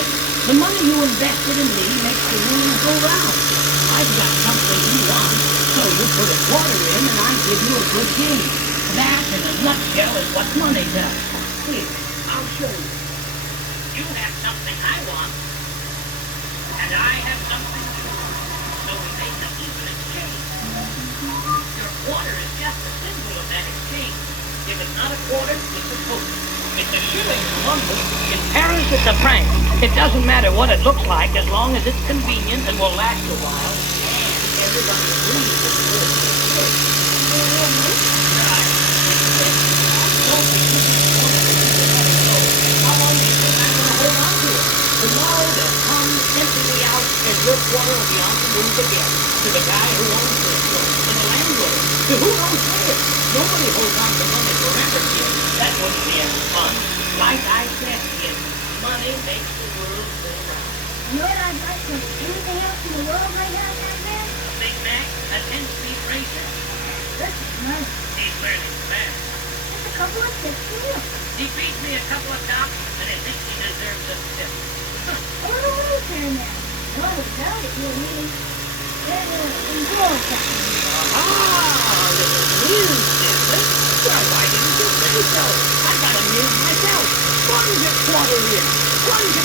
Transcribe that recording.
it. The money you invested in me makes the world go round. I've got something you want, so you put a quarter in and I give you a good game. That, in a nutshell, is what money does. Here, I'll show you. You have something I want, and I have something you want. So we make an even exchange. Your quarter is just a symbol of that exchange. If it's not a quarter, it's a token. It's a shilling in London. In Paris, it's a franc. It doesn't matter what it looks like as long as it's convenient and will last a while. And everybody agrees with the word exchange. Right. Don't be disappointed if you let it go. How long do you think I'm going to hold on to it? Tomorrow they'll come empty out and your quarter will be on the move again. To the guy who owns the store, to the landlord, to who knows where. Nobody holds on to money forever, kid. That wouldn't be any fun. Like I said, kid, money makes the world go round. You know what I'd like for anything else in the world right now, young man? A Big Mac, a 10-speed racer. This is nice. He's learning fast. Just a couple of tips for you. He feeds me a couple of tops, and he thinks he deserves a tip. A little later now. Well, without it, you'll need enjoy something. Ah, little news, Dennis. Well, why didn't you say so? I got a news myself. Plunge a quarter in. Plunge a